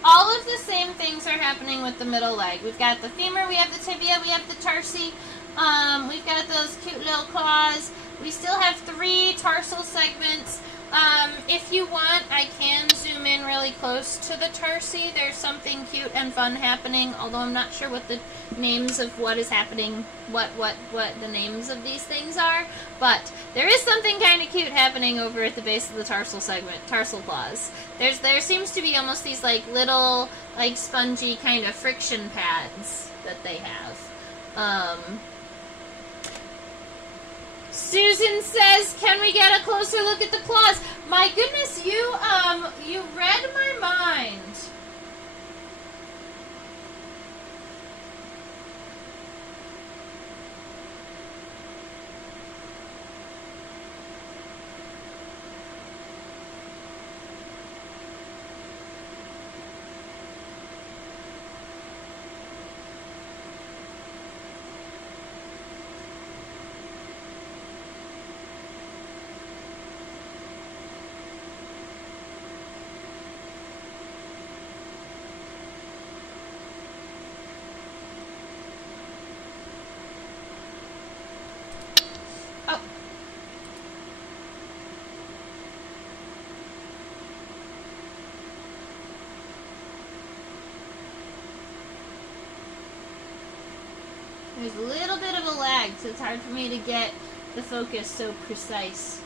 All of the same things are happening with the middle leg. We've got the femur, we have the tibia, we have the tarsi, we've got those cute little claws. We still have 3 tarsal segments. If you want, I can zoom in really close to the tarsi. There's something cute and fun happening, although I'm not sure what the names of what is happening, what the names of these things are, but there is something kind of cute happening over at the base of the tarsal segment, tarsal claws. There seems to be almost these like little, like spongy kind of friction pads that they have. Susan says, "Can we get a closer look at the claws?" My goodness, you read my mind. Oh. There's a little bit of a lag, so it's hard for me to get the focus so precise.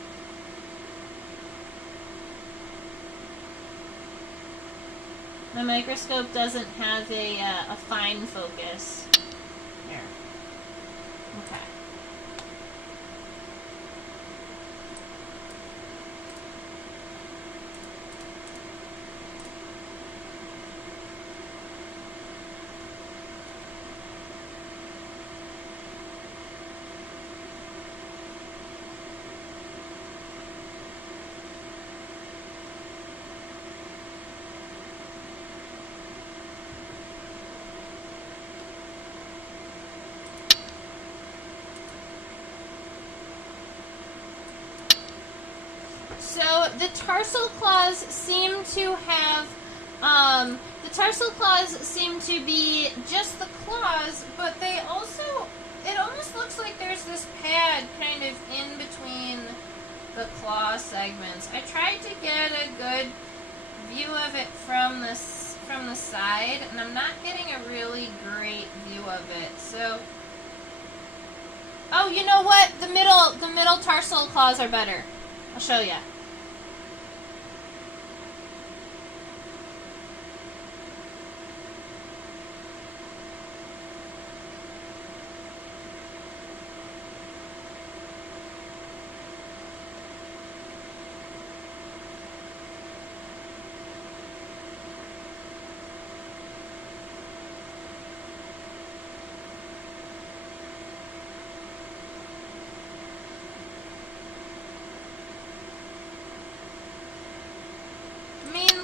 My microscope doesn't have a fine focus. There. Okay. So the tarsal claws seem to have, be just the claws, but they also, it almost looks like there's this pad kind of in between the claw segments. I tried to get a good view of it from the side, and I'm not getting a really great view of it. So, oh, you know what? The middle tarsal claws are better. I'll show you.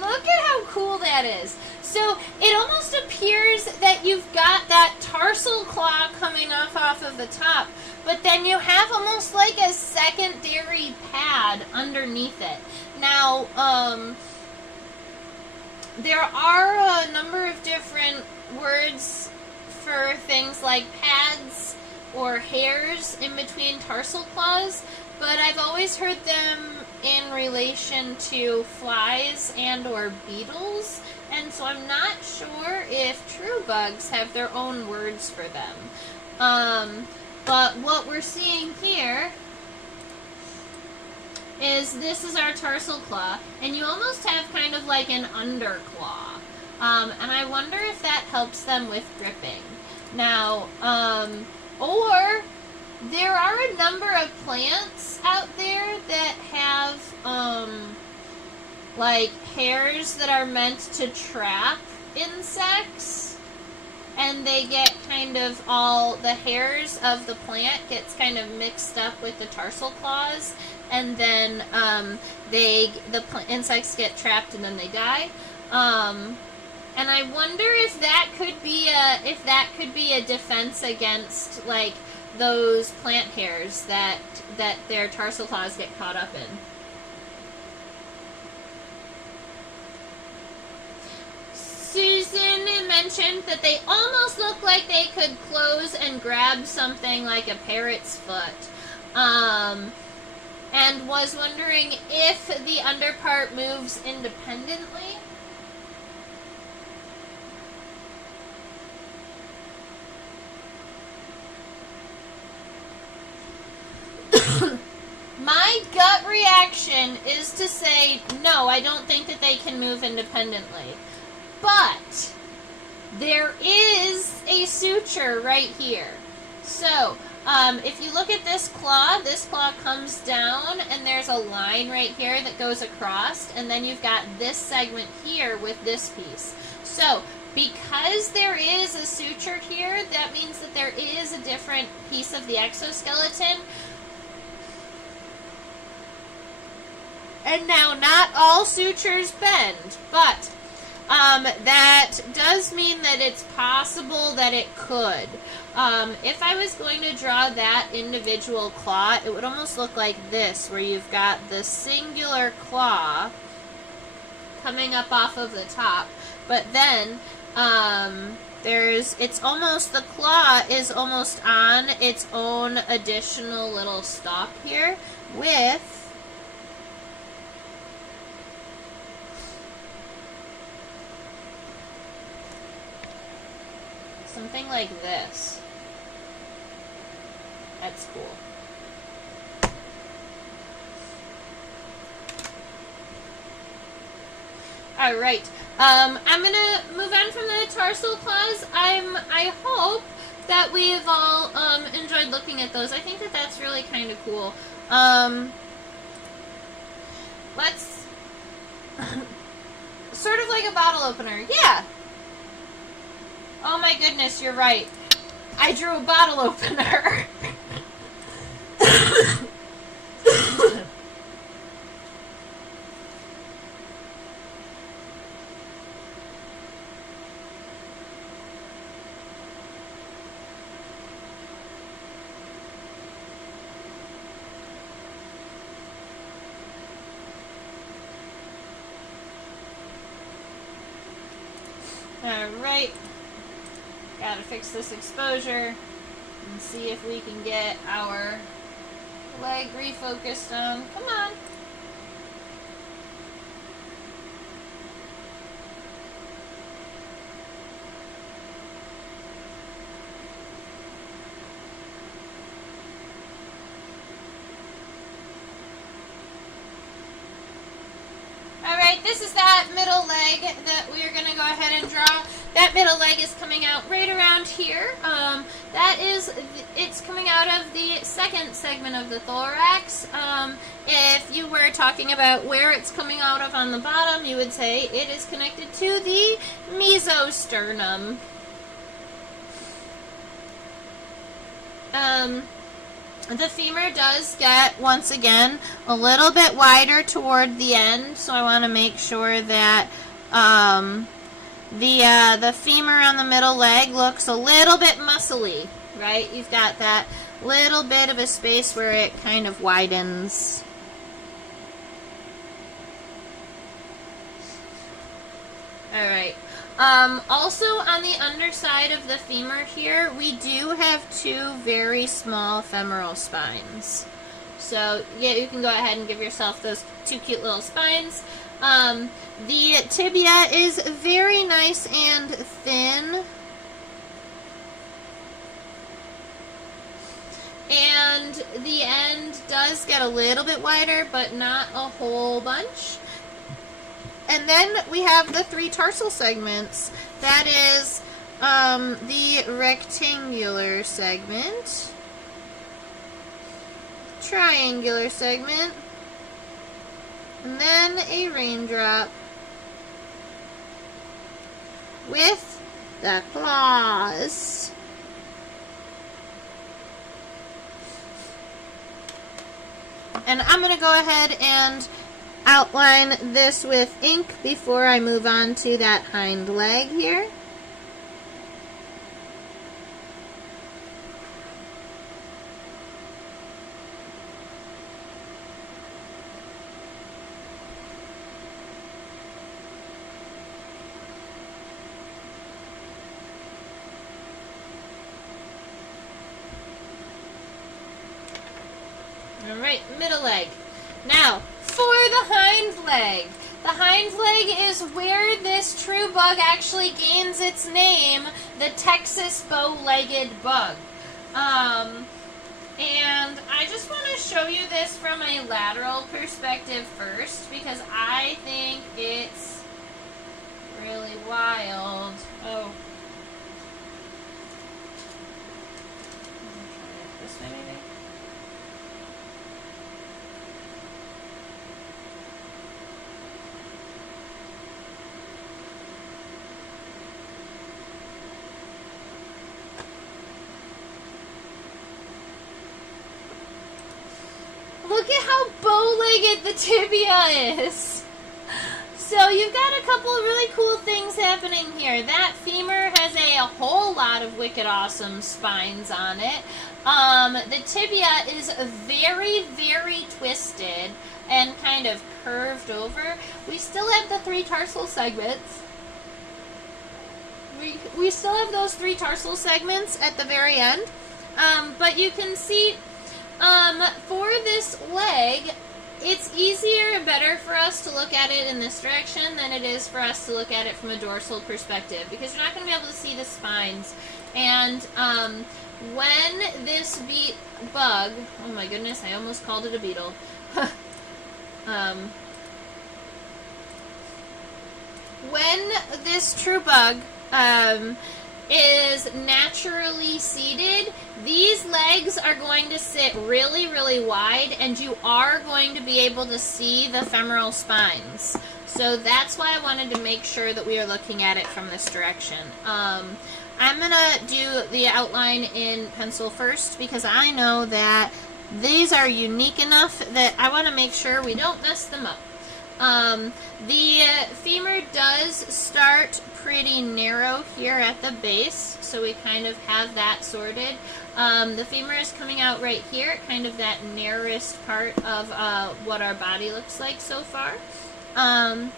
Look at how cool that is. So it almost appears that you've got that tarsal claw coming off of the top, but then you have almost like a secondary pad underneath it. Now, there are a number of different words for things like pads or hairs in between tarsal claws, but I've always heard them in relation to flies and or beetles, and so I'm not sure if true bugs have their own words for them. But what we're seeing here is this is our tarsal claw, and you almost have kind of like an underclaw. And I wonder if that helps them with gripping. Now, or there are a number of plants out there that have, like, hairs that are meant to trap insects, and they get kind of all, the hairs of the plant gets kind of mixed up with the tarsal claws, and then, insects get trapped and then they die. And I wonder if that could be a defense against, like, those plant hairs that their tarsal claws get caught up in. Susan mentioned that they almost look like they could close and grab something like a parrot's foot. And was wondering if the underpart moves independently. My gut reaction is to say, no, I don't think that they can move independently. But there is a suture right here. So, if you look at this claw comes down, and there's a line right here that goes across, and then you've got this segment here with this piece. So, because there is a suture here, that means that there is a different piece of the exoskeleton. And now, not all sutures bend, but that does mean that it's possible that it could. If I was going to draw that individual claw, it would almost look like this, where you've got the singular claw coming up off of the top, but then it's almost, the claw is almost on its own additional little stalk here with something like this. That's cool. All right. I'm gonna move on from the tarsal claws. I hope that we've all enjoyed looking at those. I think that that's really kind of cool. Let's sort of like a bottle opener. Yeah. Oh my goodness, you're right. I drew a bottle opener. Alright, gotta fix this exposure and see if we can get our leg refocused on. Come on. Alright, this is that middle leg that we are going to go ahead and draw. That middle leg is coming out right around here. It's coming out of the second segment of the thorax. If you were talking about where it's coming out of on the bottom, you would say it is connected to the mesosternum. The femur does get, once again, a little bit wider toward the end, so I want to make sure that the femur on the middle leg looks a little bit muscly, right? You've got that little bit of a space where it kind of widens. All right. Also on the underside of the femur here, we do have two very small femoral spines. So yeah, you can go ahead and give yourself those two cute little spines. The tibia is very nice and thin. And the end does get a little bit wider, but not a whole bunch. And then we have the three tarsal segments. That is the rectangular segment, triangular segment, and then a raindrop with the claws. And I'm going to go ahead and outline this with ink before I move on to that hind leg here. Alright, middle leg. Now, for the hind leg. The hind leg is where this true bug actually gains its name, the Texas bow-legged bug. And I just want to show you this from a lateral perspective first, because I think it's really wild. Oh. This way maybe? Look at how bow-legged the tibia is. So you've got a couple of really cool things happening here. That femur has a whole lot of wicked awesome spines on it. The tibia is very, very twisted and kind of curved over. We still have the three tarsal segments. we still have those 3 tarsal segments at the very end. But you can see, for this leg, it's easier and better for us to look at it in this direction than it is for us to look at it from a dorsal perspective, because you're not going to be able to see the spines. And when this bug, oh my goodness, I almost called it a beetle. When this true bug is naturally seated, these legs are going to sit really, really wide, and you are going to be able to see the femoral spines. So that's why I wanted to make sure that we are looking at it from this direction. I'm going to do the outline in pencil first, because I know that these are unique enough that I want to make sure we don't mess them up. The femur does start pretty narrow here at the base, so we kind of have that sorted. The femur is coming out right here, kind of that narrowest part of what our body looks like so far. And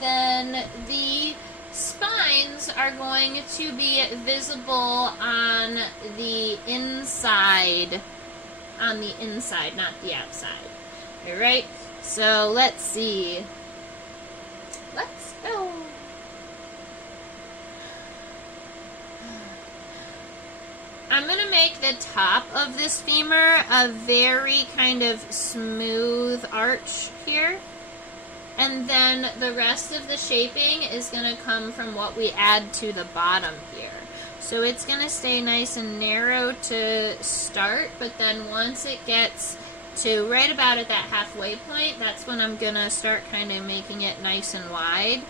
then the spines are going to be visible on the inside, not the outside. All right? So let's see. Let's go. I'm going to make the top of this femur a very kind of smooth arch here. And then the rest of the shaping is going to come from what we add to the bottom here. So it's going to stay nice and narrow to start, but then once it gets to right about at that halfway point, that's when I'm going to start kind of making it nice and wide.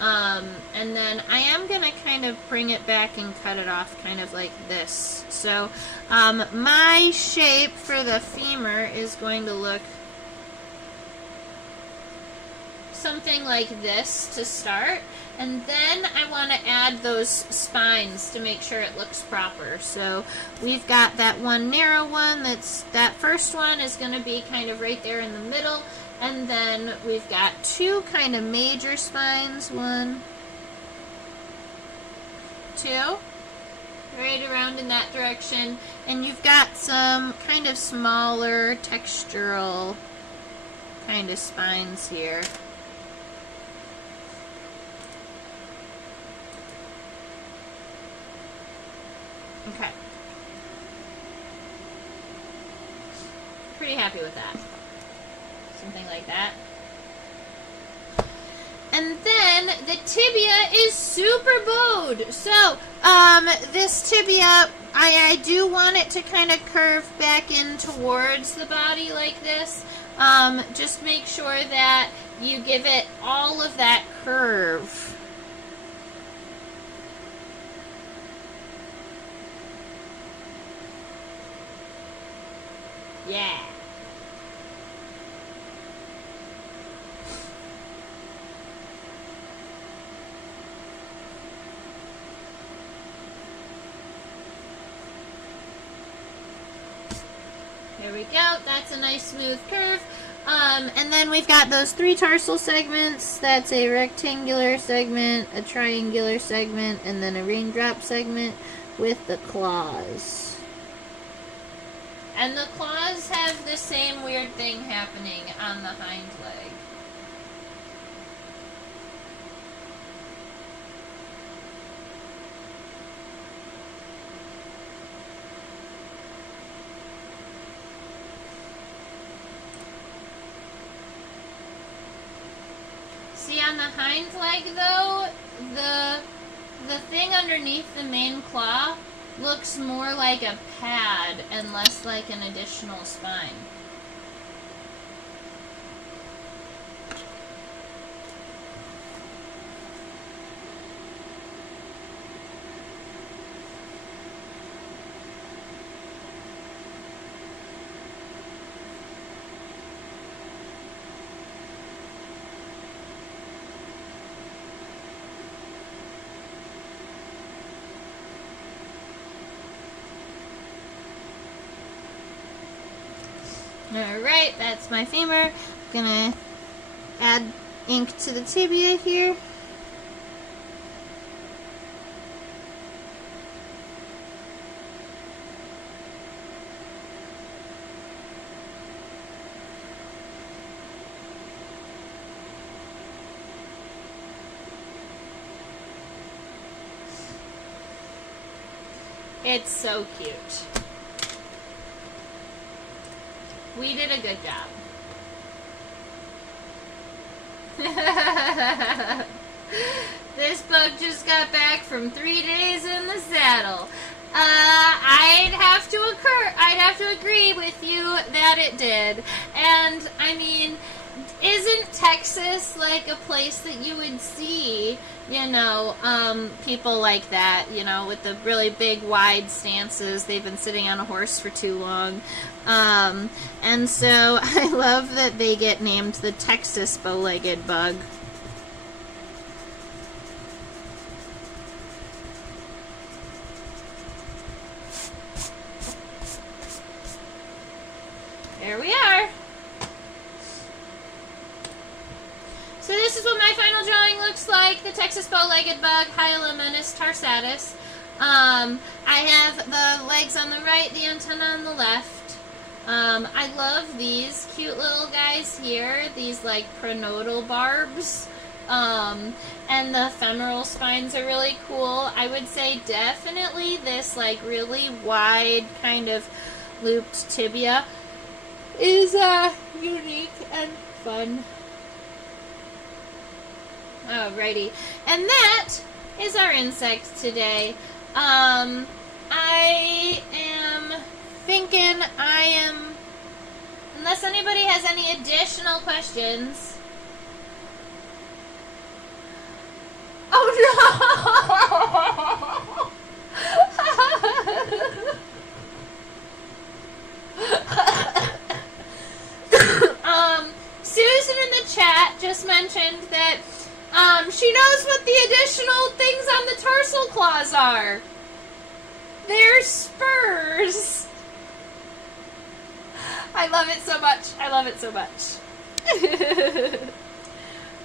And then I am going to kind of bring it back and cut it off kind of like this. So my shape for the femur is going to look something like this to start. And then I want to add those spines to make sure it looks proper. So we've got that one narrow one, that first one is going to be kind of right there in the middle. And then we've got 2 kind of major spines, 1, 2, right around in that direction. And you've got some kind of smaller textural kind of spines here. Okay. Pretty happy with that. Something like that. And then the tibia is super bowed. So, this tibia, I do want it to kind of curve back in towards the body like this. Just make sure that you give it all of that curve. Yeah. There we go. That's a nice smooth curve. And then we've got those 3 tarsal segments. That's a rectangular segment, a triangular segment, and then a raindrop segment with the claws. And the claws have the same weird thing happening on the hind leg. See, on the hind leg though, the thing underneath the main claw looks more like a pad and less like an additional spine. Alright, that's my femur. I'm gonna add ink to the tibia here. It's so cute. We did a good job. This bug just got back from 3 days in the saddle. I'd have to agree with you that it did. And, I mean, isn't Texas like a place that you would see, you know, people like that, you know, with the really big, wide stances? They've been sitting on a horse for too long. And so I love that they get named the Texas bow-legged bug. There we are. So this is what my final drawing looks like. The Texas bow-legged bug, Hylomenis tarsatus. I have the legs on the right, the antenna on the left. I love these cute little guys here, these like pronodal barbs. And the femoral spines are really cool. I would say definitely this like really wide kind of looped tibia is unique and fun. Alrighty, and that is our insect today. I am thinking unless anybody has any additional questions. Oh no! Susan in the chat just mentioned that she knows what the additional things on the tarsal claws are. They're spurs. I love it so much. I love it so much.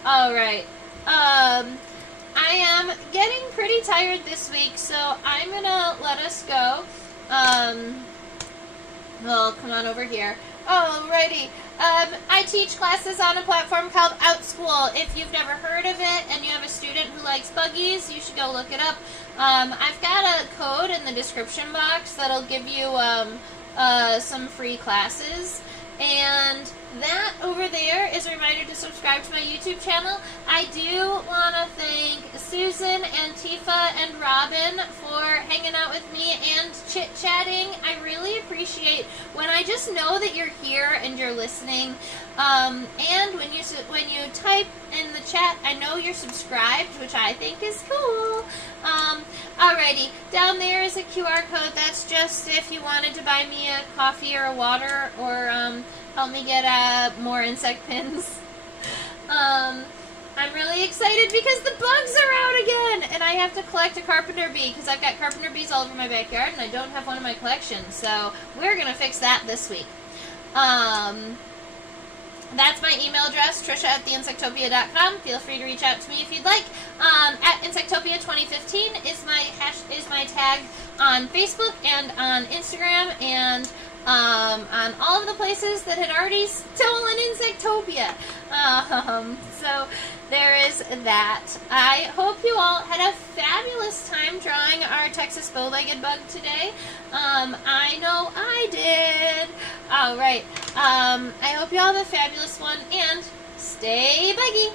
Alright. I am getting pretty tired this week, so I'm gonna let us go. Well, come on over here. Alrighty. I teach classes on a platform called OutSchool. If you've never heard of it and you have a student who likes buggies, you should go look it up. I've got a code in the description box that'll give you some free classes. And that over there is a reminder to subscribe to my YouTube channel. I do want to thank Susan and Tifa and Robin for hanging out with me and chit-chatting. I really appreciate when I just know that you're here and you're listening. And when you type in the chat, I know you're subscribed, which I think is cool. Alrighty, down there is a QR code. That's just if you wanted to buy me a coffee or a water or help me get more insect pins. I'm really excited because the bugs are out again, and I have to collect a carpenter bee because I've got carpenter bees all over my backyard, and I don't have one in my collection. So we're gonna fix that this week. That's my email address, trisha@theinsectopia.com. Feel free to reach out to me if you'd like. At Insectopia2015 is my tag on Facebook and on Instagram and on all of the places that had already stolen Insectopia. So there is that. I hope you all had a fabulous time drawing our Texas bow-legged bug today. I know I did. All right. I hope you all have a fabulous one, and stay buggy.